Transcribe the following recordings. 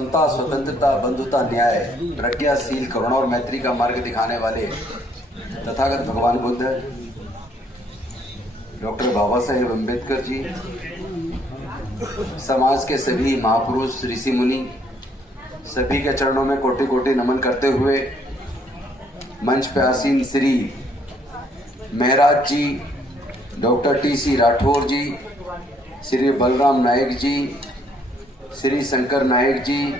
समता, स्वतंत्रता, बंधुता, न्याय, प्रज्ञाशील, करुणा और मैत्री का मार्ग दिखाने वाले तथागत भगवान बुद्ध, डॉक्टर बाबा साहेब अम्बेडकर जी, समाज के सभी महापुरुष, ऋषि मुनि, सभी के चरणों में कोटि कोटि नमन करते हुए मंच पे आसीन श्री महराज जी, डॉक्टर टी.सी. राठौर जी, श्री बलराम नायक जी, श्री शंकर नायक जी,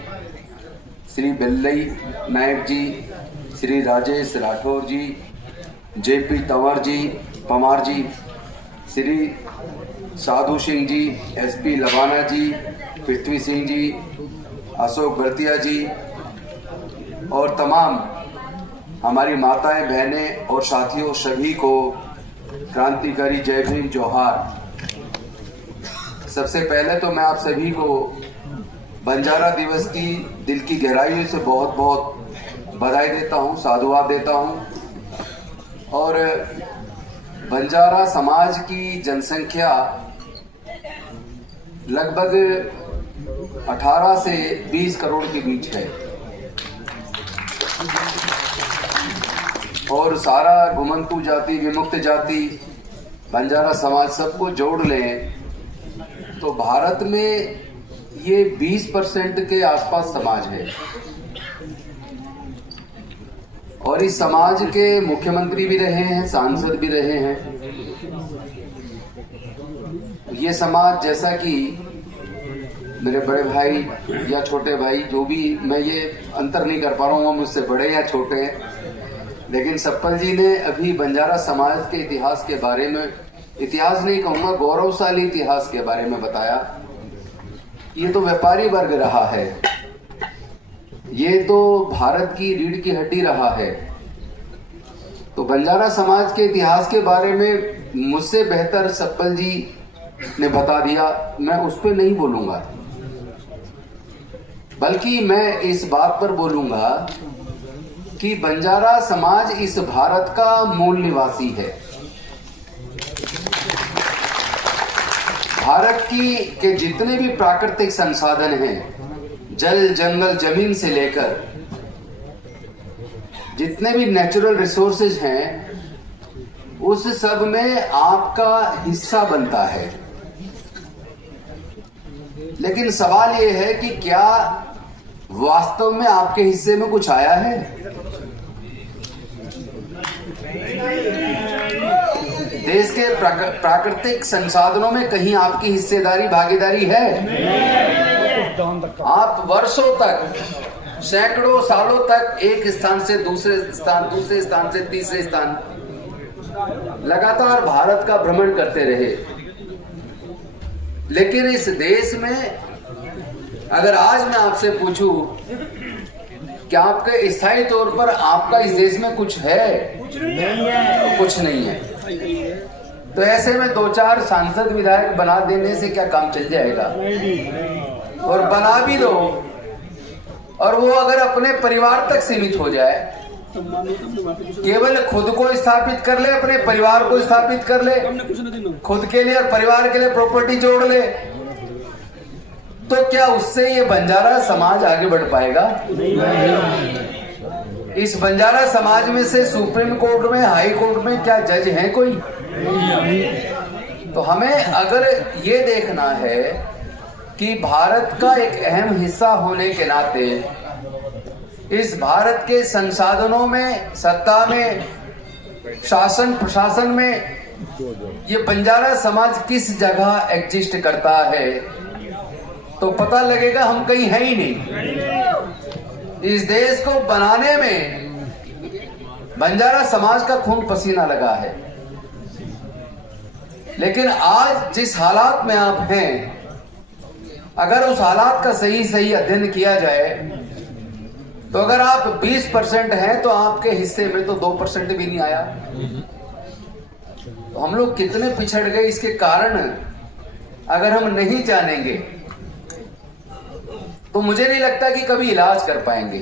श्री बेल्लई नायक जी, श्री राजेश राठौर जी, जे.पी. पवार जी, श्री साधु सिंह जी, एस.पी. लवाना जी, पृथ्वी सिंह जी, अशोक बर्तिया जी और तमाम हमारी माताएं, बहनें और साथियों सभी को क्रांतिकारी जय भीम जोहार। सबसे पहले तो मैं आप सभी को बंजारा दिवस की दिल की गहराइयों से बहुत बहुत बधाई देता हूं, साधुवाद देता हूं। और बंजारा समाज की जनसंख्या लगभग 18 से 20 करोड़ के बीच है और सारा घुमंतु जाति, विमुक्त जाति, बंजारा समाज सबको जोड़ लें तो भारत में ये 20% के आसपास समाज है। और इस समाज के मुख्यमंत्री भी रहे हैं, सांसद भी रहे हैं। ये समाज, जैसा कि मेरे बड़े भाई या छोटे भाई, जो भी, मैं ये अंतर नहीं कर पा रहा हूँ मुझसे बड़े या छोटे हैं, लेकिन सप्पल जी ने अभी बंजारा समाज के इतिहास के बारे में, इतिहास नहीं कहूँगा, गौरवशाली इतिहास के बारे में बताया। ये तो व्यापारी वर्ग रहा है, ये तो भारत की रीढ़ की हड्डी रहा है। तो बंजारा समाज के इतिहास के बारे में मुझसे बेहतर सप्पल जी ने बता दिया, मैं उस पर नहीं बोलूंगा, बल्कि मैं इस बात पर बोलूंगा कि बंजारा समाज इस भारत का मूल निवासी है। भारत के जितने भी प्राकृतिक संसाधन हैं, जल, जंगल, जमीन से लेकर जितने भी नेचुरल रिसोर्सेज हैं, उस सब में आपका हिस्सा बनता है। लेकिन सवाल यह है कि क्या वास्तव में आपके हिस्से में कुछ आया है? देश के प्राकृतिक संसाधनों में कहीं आपकी हिस्सेदारी, भागीदारी है? आप वर्षों तक, सैकड़ों सालों तक एक स्थान से दूसरे स्थान से तीसरे स्थान लगातार भारत का भ्रमण करते रहे। लेकिन इस देश में अगर आज मैं आपसे पूछूं कि आपके स्थायी तौर पर आपका इस देश में कुछ है? कुछ नहीं है। तो ऐसे में 2-4 सांसद, विधायक बना देने से क्या काम चल जाएगा? और बना भी दो और वो अगर अपने परिवार तक सीमित हो जाए, केवल खुद को स्थापित कर ले, अपने परिवार को स्थापित कर ले, खुद के लिए और परिवार के लिए प्रॉपर्टी जोड़ ले, तो क्या उससे ये बंजारा समाज आगे बढ़ पाएगा? इस बंजारा समाज में से सुप्रीम कोर्ट में, हाई कोर्ट में क्या जज है कोई? तो हमें अगर ये देखना है कि भारत का एक अहम हिस्सा होने के नाते इस भारत के संसाधनों में, सत्ता में, शासन प्रशासन में ये बंजारा समाज किस जगह एग्जिस्ट करता है, तो पता लगेगा हम कहीं है ही नहीं। इस देश को बनाने में बंजारा समाज का खून पसीना लगा है। लेकिन आज जिस हालात में आप हैं, अगर उस हालात का सही अध्ययन किया जाए तो अगर आप 20% हैं तो आपके हिस्से में तो 2% भी नहीं आया। तो हम लोग कितने पिछड़ गए, इसके कारण अगर हम नहीं जानेंगे तो मुझे नहीं लगता कि कभी इलाज कर पाएंगे।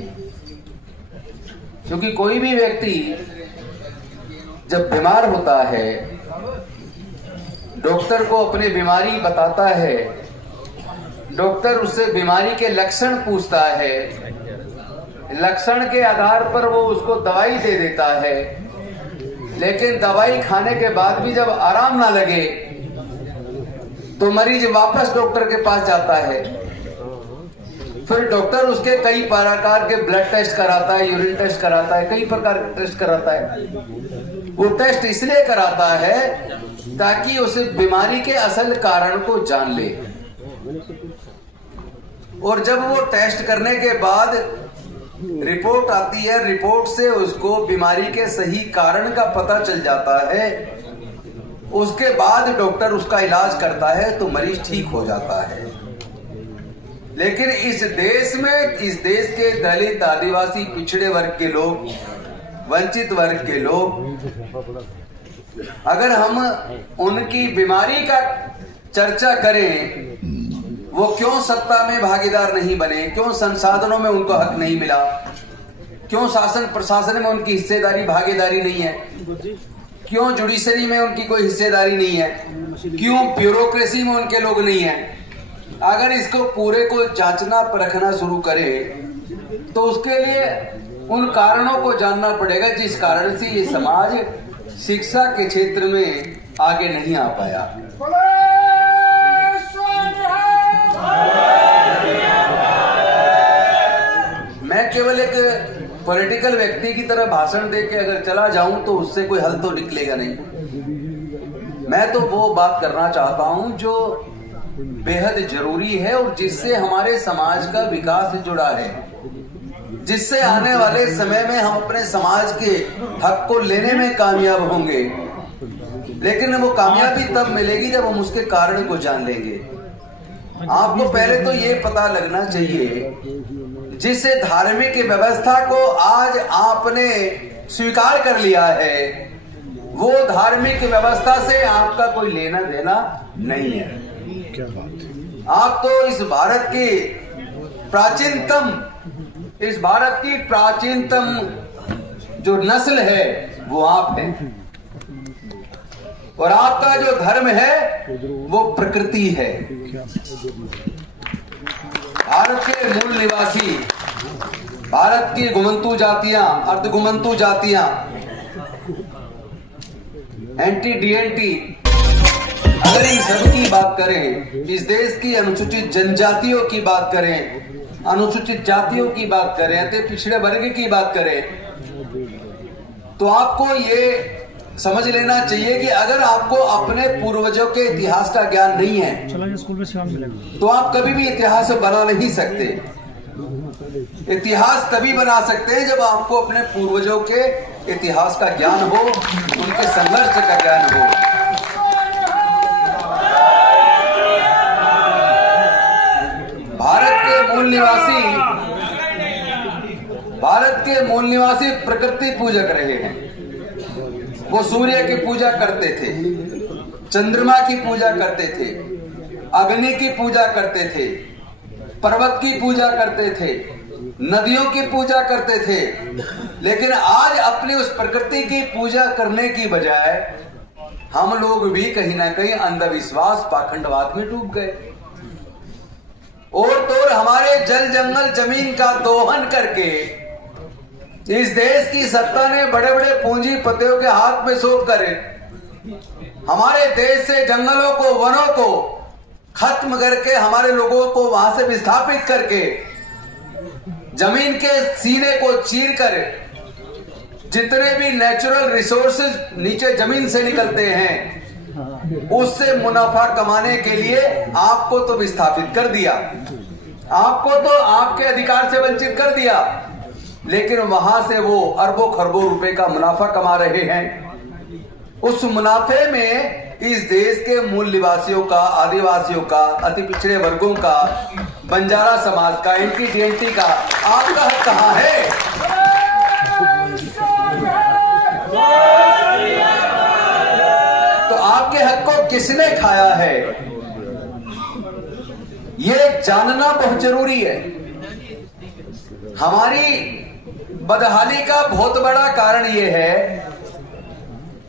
क्योंकि कोई भी व्यक्ति जब बीमार होता है, डॉक्टर को अपनी बीमारी बताता है, डॉक्टर उससे बीमारी के लक्षण पूछता है, लक्षण के आधार पर वो उसको दवाई दे देता है, लेकिन दवाई खाने के बाद भी जब आराम ना लगे तो मरीज वापस डॉक्टर के पास जाता है। फिर डॉक्टर उसके कई प्रकार के ब्लड टेस्ट कराता है, यूरिन टेस्ट कराता है, कई प्रकार के टेस्ट कराता है। वो टेस्ट इसलिए कराता है ताकि उस बीमारी के असल कारण को जान ले। और जब वो टेस्ट करने के बाद रिपोर्ट आती है, रिपोर्ट से उसको बीमारी के सही कारण का पता चल जाता है। उसके बाद डॉक्टर उसका इलाज करता है तो मरीज ठीक हो जाता है। लेकिन इस देश में, इस देश के दलित, आदिवासी, पिछड़े वर्ग के लोग, वंचित वर्ग के लोग, अगर हम उनकी बीमारी का चर्चा करें, वो क्यों सत्ता में भागीदार नहीं बने, क्यों संसाधनों में उनको हक नहीं मिला, क्यों शासन प्रशासन में उनकी हिस्सेदारी भागीदारी नहीं है, क्यों जुडिशरी में उनकी कोई हिस्सेदारी नहीं है, क्यों ब्यूरोक्रेसी में उनके लोग नहीं है, अगर इसको पूरे को जांचना परखना शुरू करें तो उसके लिए उन कारणों को जानना पड़ेगा जिस कारण से ये समाज शिक्षा के क्षेत्र में आगे नहीं आ पाया। मैं केवल एक पॉलिटिकल व्यक्ति की तरह भाषण दे के अगर चला जाऊं तो उससे कोई हल तो निकलेगा नहीं। मैं तो वो बात करना चाहता हूं जो बेहद जरूरी है और जिससे हमारे समाज का विकास जुड़ा है, जिससे आने वाले समय में हम अपने समाज के हक को लेने में कामयाब होंगे। लेकिन वो कामयाबी तब मिलेगी जब हम उसके कारण को जान लेंगे। आपको पहले तो ये पता लगना चाहिए, जिस धार्मिक व्यवस्था को आज आपने स्वीकार कर लिया है, वो धार्मिक व्यवस्था से आपका कोई लेना देना नहीं है। क्या बात। आप तो इस भारत की प्राचीनतम जो नस्ल है वो आप हैं, और आपका जो धर्म है वो प्रकृति है। भारत के मूल निवासी, भारत की घुमंतू जातियां, अर्धघुमंतू जातियां, एंटी डीएनटी, अगर इन सब की बात करें, इस देश की अनुसूचित जनजातियों की बात करें, अनुसूचित जातियों की बात करें, अति पिछड़े वर्ग की बात करें, तो आपको ये समझ लेना चाहिए कि अगर आपको अपने पूर्वजों के इतिहास का ज्ञान नहीं है तो आप कभी भी इतिहास बना नहीं सकते। इतिहास तभी बना सकते हैं जब आपको अपने पूर्वजों के इतिहास का ज्ञान हो, उनके संघर्ष का ज्ञान हो। भारत के मूल निवासी प्रकृति पूजक रहे हैं। वो सूर्य की पूजा करते थे, चंद्रमा की पूजा करते थे, अग्नि की पूजा करते थे, पर्वत की पूजा करते थे, नदियों की पूजा करते थे। लेकिन आज अपनी उस प्रकृति की पूजा करने की बजाय हम लोग भी कहीं ना कहीं अंधविश्वास, पाखंडवाद में डूब गए। और तो हमारे जल जंगल जमीन का दोहन करके इस देश की सत्ता ने बड़े बड़े पूंजीपतियों के हाथ में सौंप कर हमारे देश से जंगलों को, वनों को खत्म करके हमारे लोगों को वहां से विस्थापित करके जमीन के सीने को चीर कर जितने भी नेचुरल रिसोर्सेज नीचे जमीन से निकलते हैं उससे मुनाफा कमाने के लिए आपको तो विस्थापित कर दिया, आपको तो आपके अधिकार से वंचित कर दिया। लेकिन वहां से वो अरबों खरबों रुपए का मुनाफा कमा रहे हैं। उस मुनाफे में इस देश के मूल निवासियों का, आदिवासियों का, अति पिछड़े वर्गों का, बंजारा समाज का, एंटी डीएनटी का आपका हक कहां है? तो आपके हक को किसने खाया है, यह जानना बहुत जरूरी है। हमारी बदहाली का बहुत बड़ा कारण यह है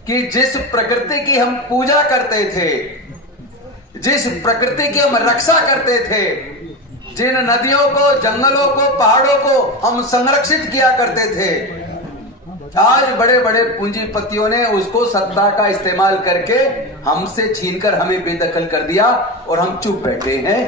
कि जिस प्रकृति की हम पूजा करते थे, जिस प्रकृति की हम रक्षा करते थे, जिन नदियों को, जंगलों को, पहाड़ों को हम संरक्षित किया करते थे, आज बड़े बड़े पूंजीपतियों ने उसको सत्ता का इस्तेमाल करके हमसे छीनकर हमें बेदखल कर दिया और हम चुप बैठे हैं।